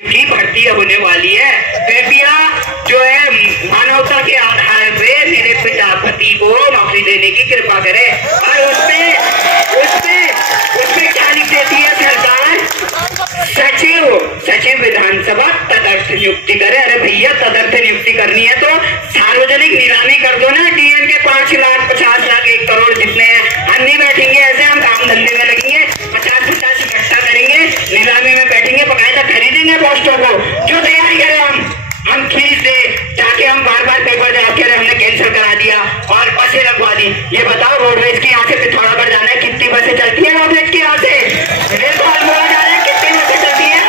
की भर्ती होने वाली है। कृपया जो है मानवता के आधार पे मेरे प्रजापति को नौकरी देने की कृपा करे। और उसमें क्या लिख देती है सरकार, सचिव विधानसभा तदर्थ नियुक्ति करे। अरे भैया, तदर्थ नियुक्ति करनी है तो सार्वजनिक नीलामी कर दो ना। डीएम के 5 लाख 50 लाख 1 करोड़ जितने हैं, हम नहीं बैठेंगे ऐसे, हम काम धंधे में लगेंगे, 50-50 इकट्ठा करेंगे, नीलामी में बैठेंगे, बकायदा खरीदेंगे पोस्टों को। जो तैयारी करें हम खींच दे, जाके हम बार पेपर जमा के हमने कैंसिल करा दिया और बसें लगवा दी। ये बताओ, रोडवेज की यहाँ से पिथौरागढ़ जाना है, कितनी बसें चलती है रोडवेज की यहाँ से? कितनी बसें चलती है?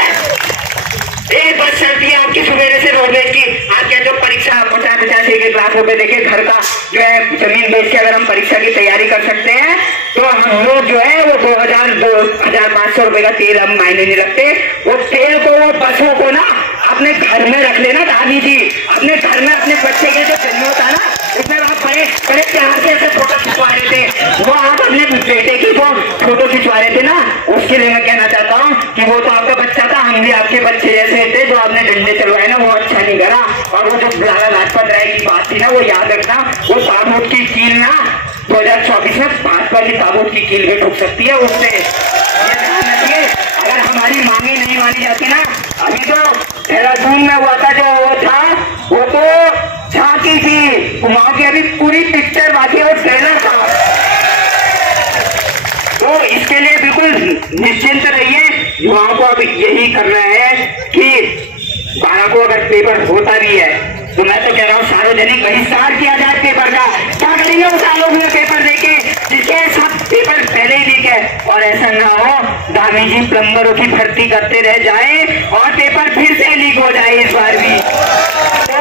एक बस चलती है आपकी सवेरे से रोडवेज की। आपके जो परीक्षा 50-50 1 लाख रुपए देके घर का जो है जमीन बेच के अगर हम परीक्षा की तैयारी कर सकते हैं तो हम लोग जो है वो 2,500 रुपए का तेल हम मायने नहीं रखते। वो तेल को, वो बसों को ना अपने घर में रख लेना दादी जी। अपने घर में अपने बच्चे के जो जन्म होता है ना, उसमें आप बड़े प्यार से ऐसे फोटो खिंचवा रहे थे, वो आप अपने बेटे की जो फोटो खिंचवा रहे थे ना, उसके लिए मैं कहना चाहता हूँ कि वो तो आपका बच्चा था, हम भी आपके बच्चे जैसे थे। जो आपने डंडे चलवाए ना, वो अच्छा नहीं करा। और वो जो लाला लाजपत राय की बात थी ना, वो याद रखना, वो ताबूत की कील ना 2024 में भाजपा की ताबूत की कील भी ठुक सकती है उससे। अगर हमारी मांगे नहीं मानी जाती ना, अभी तो देहरादून में हुआ था, जो वो था वो तो झांकी थी, वहां की अभी पूरी पिक्चर बाकी है, वो ट्रेलर था। तो इसके लिए बिल्कुल निश्चिंत रहिए। युवाओं को अब यही करना है कि 12 को अगर पेपर होता भी है तो मैं तो कह रहा हूँ सार्वजनिक बहिष्कार किया जाए पेपर का। क्या करेंगे उस आलोक में पेपर देके जिसके सब पेपर पहले ही लीक है? और ऐसा ना हो दामी जी प्लम्बरों की भर्ती करते रह जाए और पेपर फिर से लीक हो जाए इस बार भी। तो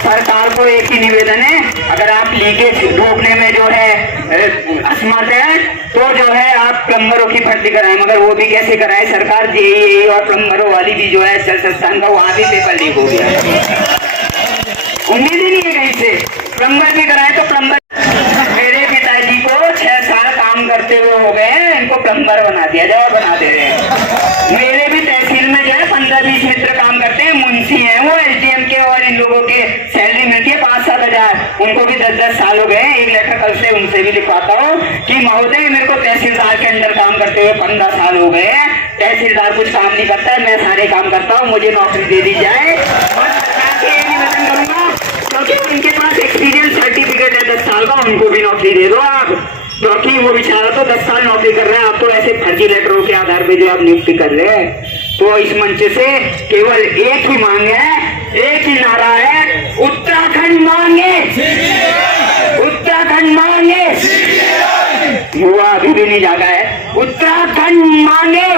सरकार को एक ही निवेदन है, अगर आप लीकेज रोकने में जो है असमर्थ है तो जो है आप प्लम्बरों की भर्ती कराएं। मगर वो भी कैसे कराए सरकार? जेईई और प्लम्बरों वाली भी जो है जल संस्थान का, वहां भी पेपर लीक हो गया। उम्मीद ही नहीं है कहीं से। प्लम्बर भी कराए तो प्लम्बर, मेरे पिताजी को 6 साल काम करते हुए हो गए, इनको प्लम्बर बना दिया जाए, बना दे रहे हैं। मेरे भी तहसील में जो है 15-20 मित्र काम करते हैं, मुंशी हैं वो एसडीएम के, और इन लोगों के सैलरी मिलती है 5-7 हजार। उनको भी 10-10 साल हो गए। एक लेटर कल से उनसे भी लिखवाता हूँ कि महोदय मेरे को तहसीलदार के अंदर काम करते हुए 15 साल हो गए हैं, तहसीलदार कुछ काम नहीं करता है, मैं सारे काम करता हूँ, मुझे नौकरी दे दी जाए। और सरकार से ये निवेदन करूंगा क्योंकि उनके पास एक्सपीरियंस सर्टिफिकेट है 10 साल का, उनको भी नौकरी दे दो आप। क्योंकि वो बेचारा तो 10 साल नौकरी कर रहे हैं, आप तो ऐसे फर्जी लेटरों के आधार पे जो आप नियुक्ति कर रहे हैं। तो इस मंच से केवल एक ही मांग है, एक ही नारा है, उत्तराखंड मांगे, उत्तराखंड मांगे। युवा अभी भी नहीं जागा है, उत्तराखंड मांगे।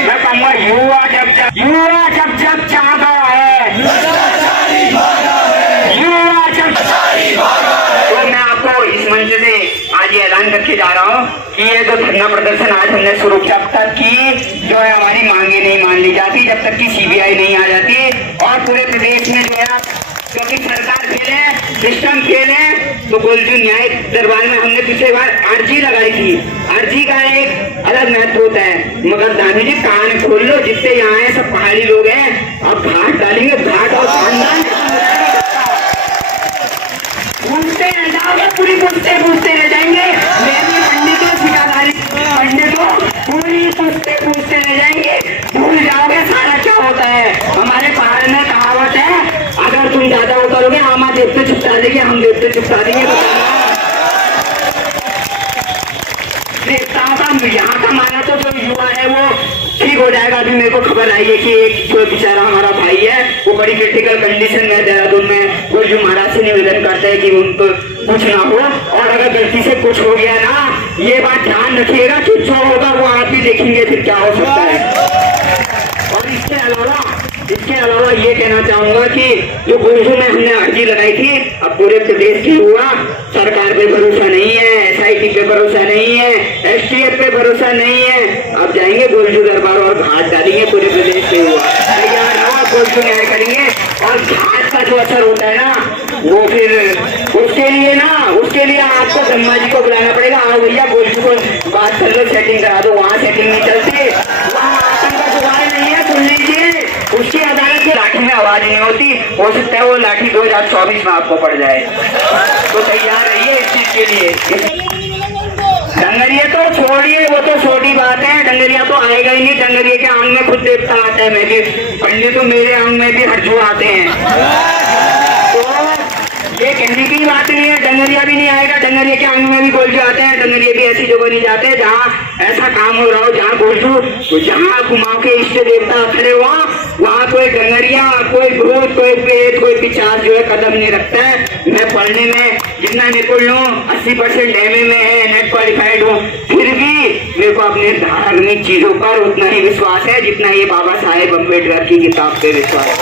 मैं कहूँगा युवा जब जागा है, युवा जब, तो मैं आपको इस मंच से आज ये ऐलान करके जा रहा हूँ कि ये जो धरना प्रदर्शन आज हमने शुरू किया, जब तक की जो है हमारी मांगे नहीं मान ली जाती, जब तक की सीबीआई नहीं आ जाती और पूरे प्रदेश में जो है, क्योंकि सरकार खेले, सिस्टम खेले, तो गोलजू न्याय दरबार में हमने पिछले बार अर्जी लगाई थी। अर्जी का एक अलग महत्व होता है, मगर दानी जी कान खोल लो, जितने यहाँ है सब पहाड़ी लोग हैं, अब घाट डालेंगे, घाट और खानदान पूछते रह जाओगे, पूरी पूछते रह जाएंगे। मेरी पंडितों ठिकादारी पंडितों पूरी पूछते रह जाएंगे, भूल जाओगे सारा क्या होता है। हमारे पहाड़ में कहावत है, अगर तुम ज्यादा उतरोगे आमा देवते चुपता देंगे, हम देवते चुपता देंगे। देवताओं का यहाँ का माना तो जो युवा है वो ठीक हो जाएगा। अभी मेरे को खबर आई है कि एक जो बेचारा हमारा भाई है वो बड़ी क्रिटिकल कंडीशन में देहरादून में, वो जो महाराज से निवेदन करता है कि उनको कुछ ना हो, और अगर गलती से कुछ हो गया ना, ये बात ध्यान रखिएगा कि जो होगा वो आप भी देखेंगे फिर क्या हो सकता है। और इसके अलावा ये कहना चाहूंगा कि जो गुरजू में हमने अर्जी लगाई थी, अब पूरे प्रदेश की हुआ, सरकार पे भरोसा नहीं है, एसआईटी पे भरोसा नहीं है, एसटीएफ पे भरोसा नहीं है, अब जाएंगे गुरजू दरबार और घाट डालेंगे, पूरे प्रदेश से हुआ तैयार हुआ, गुरजू न्याय करेंगे। और घाट का जो असर होता है ना, वो फिर उसके लिए आपको ब्रह्मा जी को बुलाना पड़ेगा। हाँ भैया गुरजू को बात कर लो, सेटिंग करा दो, वहाँ सेटिंग नहीं चलती, वहाँ आतंक का जुगाड़ नहीं है, सुन लीजिए। लाठी में आवाज नहीं होती, हो सकता है वो लाठी 2024 में आपको पड़ जाए, तो तैयार रहिए इस चीज के लिए। डंगरिया तो छोड़िए, वो तो छोटी बात है, डंगरिया तो आएगा ही नहीं, डंगरिया के अंग में खुद देवता आता है, मैं भी पंडित, तो मेरे अंग में भी हरजू आते हैं, तो ये कहने की बात नहीं है, डंगरिया भी नहीं आएगा, डंगरिया के अंग में भी गोलजू आते हैं, डंगरिया भी ऐसी जगह नहीं जाते जहाँ ऐसा काम हो रहा हो, जहाँ गोलजू, तो जहाँ घुमाओ के इष्ट देवता खड़े हुआ, वहाँ कोई डंगरिया, कोई भूत, कोई प्रेत, कोई पिशाच जो है कदम नहीं रखता है। मैं पढ़ने में जितना निपुण हूँ, 80% MA में है, नेट क्वालिफाइड हूँ, फिर भी मेरे को अपने धार्मिक चीजों पर उतना ही विश्वास है जितना ये बाबा साहेब अम्बेडकर की किताब पे विश्वास है।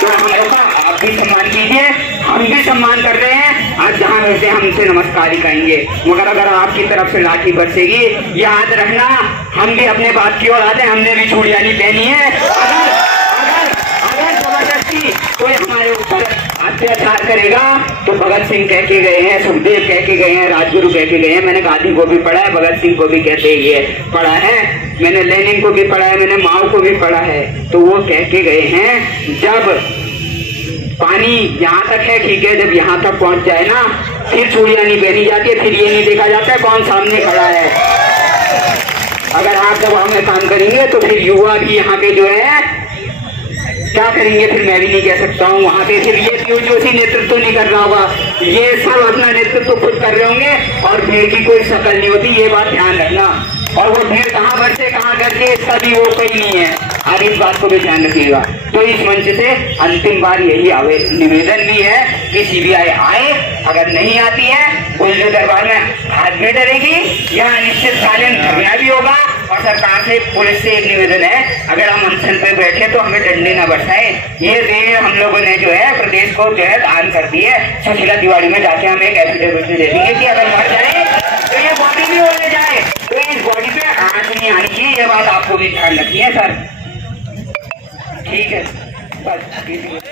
तो हम लोग का आप भी सम्मान कीजिए, हम भी सम्मान कर रहे हैं, आज जहाँ वैसे हमसे नमस्कार ही करेंगे, मगर अगर आपकी तरफ से लाठी बरसेगी, याद रखना हम भी अपने बात की ओर आते हैं, हमने भी चूड़ियानी पहनी है। अगर जबरदस्ती कोई हमारे ऊपर अत्याचार करेगा तो भगत सिंह कह के गए हैं, सुखदेव कह के गए हैं, राजगुरु कह के गए हैं, मैंने गांधी को भी पढ़ा है, भगत सिंह को भी कहते ही पढ़ा है, मैंने लेनिन को भी पढ़ा है, मैंने माओ को भी पढ़ा है, तो वो कह के गए हैं जब पानी यहाँ तक है ठीक है, जब यहाँ तक पहुँच जाए ना फिर चूड़ियां नहीं पहनी जाती है, फिर ये नहीं देखा जाता है कौन सामने खड़ा है। अगर आप दबाव में काम करेंगे तो फिर युवा भी यहाँ पे जो है क्या करेंगे, फिर मैं भी नहीं कह सकता हूँ, वहाँ पे फिर ये जोशी नेतृत्व नहीं कर रहा होगा, ये सब अपना नेतृत्व खुद कर रहे होंगे और भीड़ की कोई शकल नहीं होती, ये बात ध्यान रखना। और वो भीड़ कहाँ बरसे कहाँ करके इसका भी वो कोई नहीं है, आप इस बात को भी ध्यान रखिएगा। तो इस मंच से अंतिम बार यही आवे निवेदन भी है कि CBI आए, अगर नहीं आती है गुलजू दरबार में हाथ में डरेगी, यहाँ निश्चितकालीन धरना भी होगा, और सरकार से पुलिस से एक निवेदन है, अगर हम अनशन पे बैठे तो हमें डंडे न बरसाए। ये देह हम लोगों ने जो है प्रदेश को जो है दान कर दी है, सुशीला तिवारी में जाके हम एक एफिडेविट दे देंगे कि अगर मर जाए तो ये बॉडी भी होने जाए, तो इस बॉडी पे आंच नहीं आनी चाहिए, ये बात आपको भी ध्यान रखनी है सर, ठीक है बस।